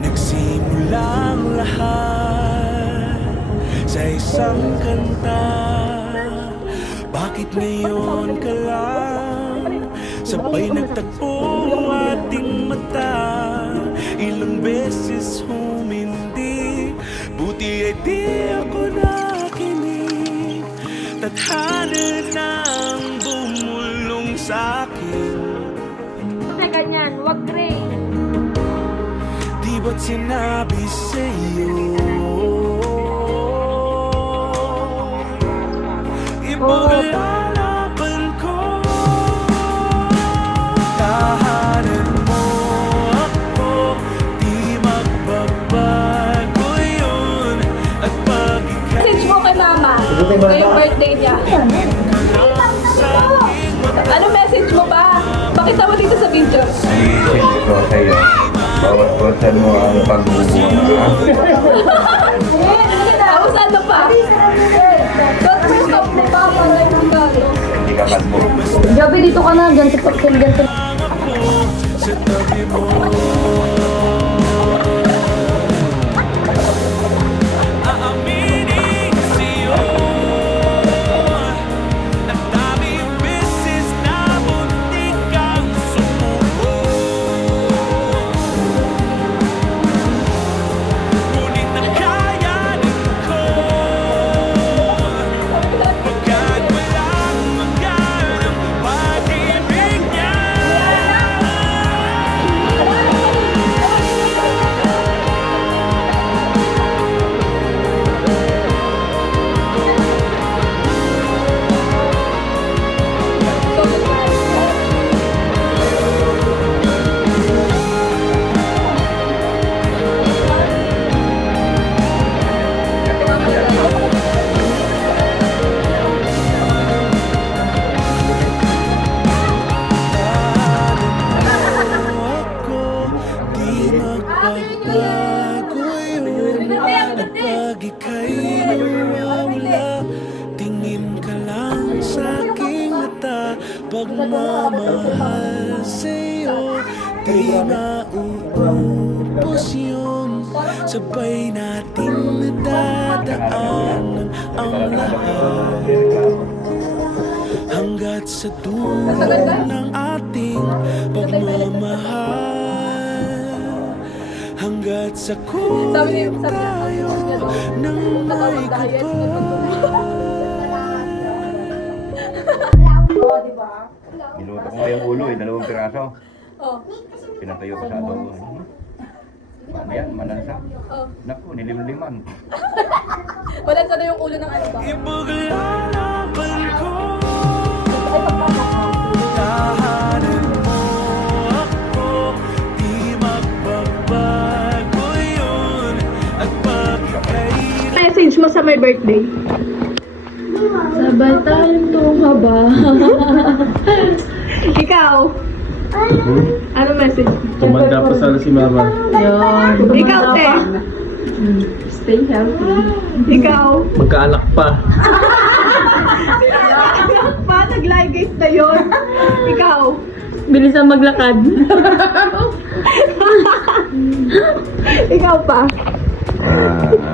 Nagsimulang lahat sa isang kanta. Bakit ngayon ka lang sabay nagtagpo ang ating mata? Ilang beses humindi, buti ay di ako nakinig. Tadhana nang bumulong sa'kin. Teka niyan, wag gray. Di ba't sinabi sa'yo ipaglalaban ko? Tahanan mo ako, di magbabago yun. At pag ika'y Message mo kay mama. Ngayong birthday niya. Ano message mo ba? Pakita mo dito sa video. Message ko sa'yo. Bawat person mo ang pagbubuha. Tapos ano pa? First off mo pa para yung regalo. Hindi ka kalbo. Gabi dito ka na, ganti pa ganti. sa tabi mo. Aaminin sa'yo ang daming beses na muntik kang sumuko. Ngunit nakayanin ko pagkat walang magganang pag-ibig niya. Ako, di magbabago yun. At pag ika'y nawawala, tingin ka lang sa aking mata. Pagmamahal sa'yo, di mauubos yun. Sabay natin nadadaanan ang lahat hanggat sa dulo ng ating pagmamahal, hanggat sa kulit tayo ng may Niluto ko ngayong ulo eh, 2 piraso. Oh. Pinatayo ko sa adobo. Ano yan? Malansa? Oh. Naku, nilimliman. Wala sana yung ulo ng ano ba? ipaglalaban ko. Tahanan mo ako, di magbabago yun. At pag ika'y Message mo sa my birthday. Sabay tayong tumaba. Ikaw. Ano message? Tumanda pa sana si Mama. Yun. Ikaw, te. Stay healthy. Ikaw. Magkaanak pa. Pa, nag-ligate na yun. Ikaw. Bilisan maglakad. Ikaw pa.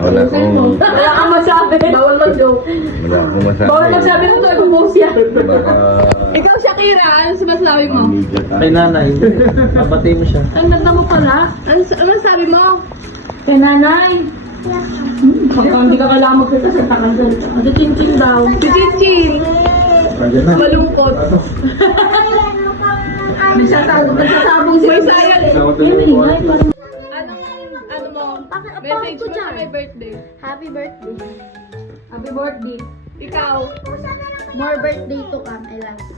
Wala akong... Wala kang masabi. Bawal mag-joke. Wala akong masabi. Bawal magsabi mo ito, ibubuhos yan. Baka... Ikaw, Shakira, ano masabi mo? Media Kay nanay. Mapatay mo siya. Ang ganda mo pala. Ano sabi mo? Kay nanay. Baka hindi ka kailangan magkita sa takansan. Ano chin-chin daw. Si Chinchin. Nandiyan na. Malungkot. Nagsasabong si May sayang. Tawag na yung mga. Ano mo? Message mo sa my birthday. Happy birthday. Happy birthday. Ikaw. More birthday to come. I love you.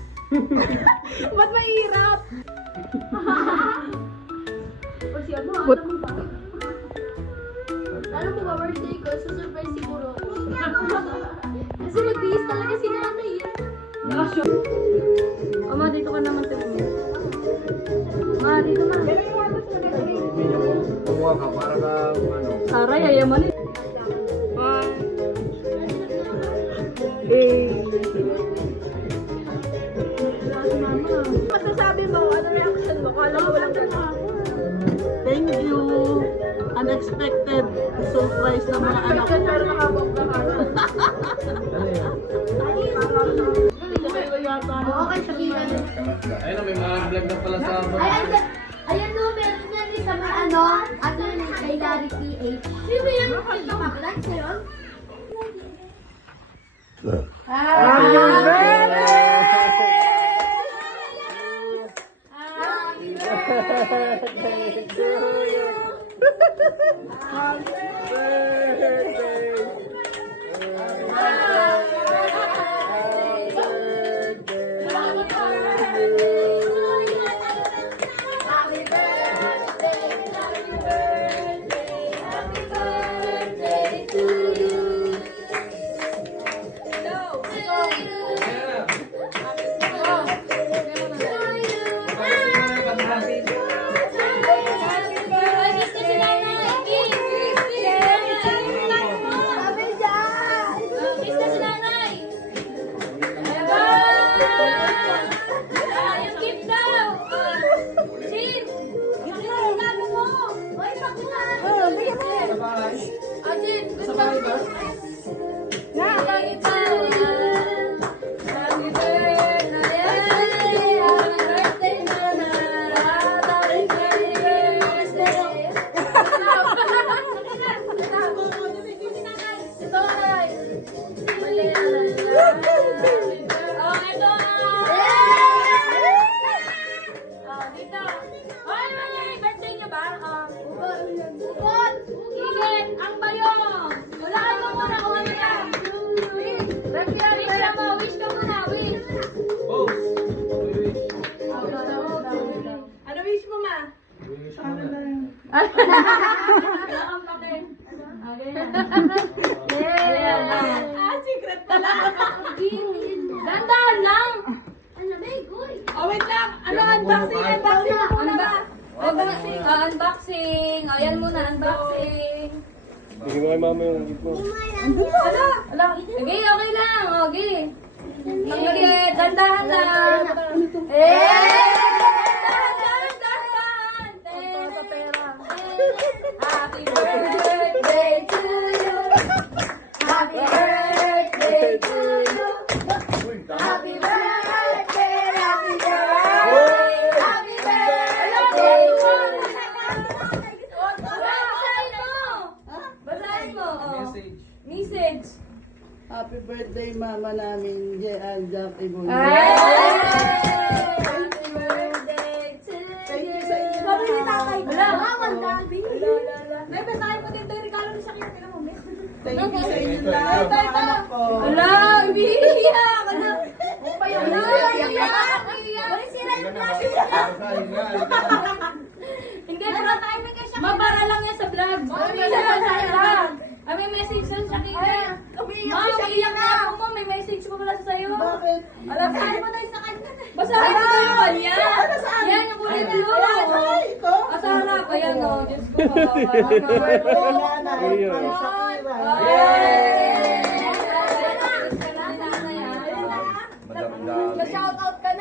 Ba't mahirap? But, alam mo ba, birthday ko, susurprise siguro ako. Kasi mag-biis talaga si nanay. Ama, dito ka naman tayo. Ma, dito na. Kuha ka para ka ano. Aray, ayaman eh. Masasabi mo, ano reaction mo? Kala mo walang gano'n. Thank you. Unexpected surprise ng mga anak ko. Pero nakabok na ka. Okay, sabihin na. Ayun, may mga vlog na pala sa Ayan no, meron yan sa mga ano, ano yun, kay Gary PH. Sino yan? Ito maklan sa'yo? Happy birthday to you. Happy birthday to you. Secret talaga. Dandahan lang! Ano, may goy? Oh, wait lang. Ano, unboxing muna ba? Unboxing. Ayan muna, unboxing. Hindi ko kay mama yung gitno. Ala, okay, okay lang. Okay. Manggalit, dandahan lang. Dandahan. Sa pera. Happy birthday to you. Happy birthday to you. Happy birthday, happy birthday. Happy birthday to you. Basahin mo. Basahin mo. Message. Happy birthday, mama namin, Jean Jack Ibon. Happy birthday to you. Sabi ni tatay ko. Wala. May basahin mo din ito yung regalo ni Shakira. Tingnan mo, may. Thank you sa inyo lahat, Tay, mga anak ko. Wala, umiiyak. Ano? Pa yung Wala, umiiyak. Wala sila yung plastic. Hindi, mabara lang yan sa vlog. May message sa Shakira. Ma'am, iiyak na ako mo. May message ko pala sa'yo. Bakit? Alam, basahin mo tayo sa kanya. Basahin mo tayo yung kanya. Yan, yung kulay blue. Ito? Asarap. Ayan, o. Diyos ko. Happy birthday, nanay. Para sa Kira. Ay!